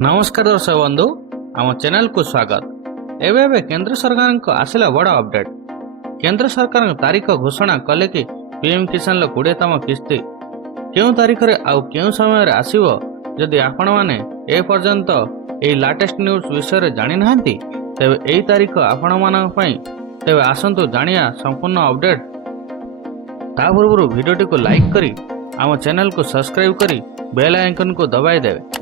नमस्कार दर्शक बंधु आम चैनल को स्वागत। एवं केंद्र सरकार को आसला बड़ अपडेट। केंद्र सरकार तारीख घोषणा कले कि पीएम किसान 20तम किस्ती क्यों तारीख रे आउ क्यों समय आसीबो। जदि आपण माने ए पर्यंत ए लेटेस्ट न्यूज विषय जानि नाहंती तेबे एई तारीख आपण मानक पई तेबे आसंतु जानिया संपूर्ण अपडेट। ता पूर्व वीडियोटी को लाइक करी आम चैनल को सब्सक्राइब करी बेल आइकन को दबाई देवे।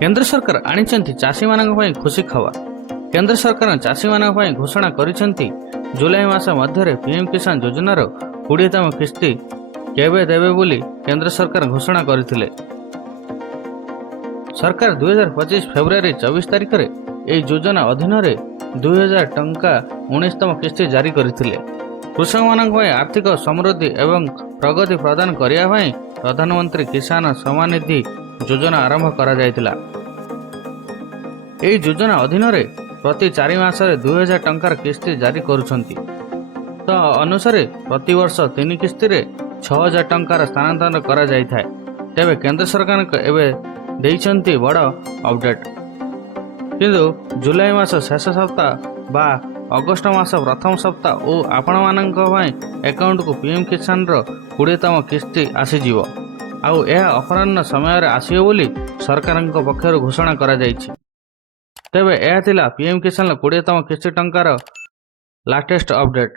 केंद्र सरकार आनिचंती चाषी मानक पई खुशी खबर। केंद्र सरकार चाषी मानक पई घोषणा करिसंती जुलाई मास मध्य पीएम किसान योजनार 20तम किस्ती केबे देबे बोली केंद्र सरकार घोषणा करथिले। सरकार 2025 फेब्रुआरी 24 तारिख रे एई योजना अधीन रे 2000 टंका 19तम किस्ती जारी करथिले। कृषक मानक पई आर्थिक समृद्धि एवं प्रगति प्रदान करिया पई प्रधानमंत्री किसान सम्मान निधि योजना आरंभ करा जायतिला। एई योजना अधीन रे प्रति 4 मासरे 2000 टंकार किस्ती जारी करुछंती। तो अनुसार प्रति वर्ष 3 किस्ती रे 6000 टंकार स्थानांतरण करा जायथाय। तेबे केंद्र सरकार एबे देइछंती बड़ अपडेट। किंतु जुलाई मास शेष सप्ताह बा अगस्त मास प्रथम सप्ताह ओ आपण मानक अकाउंट को पीएम किसान रो 20तम किस्ती आसीजिवो। आउ यह अपराह्न समय आसियो बोली सरकार पक्षर घोषणा करा जायछि। तेबे यह थिला पीएम किसान 20तम किस्ती टंकार लाटेस्ट अपडेट।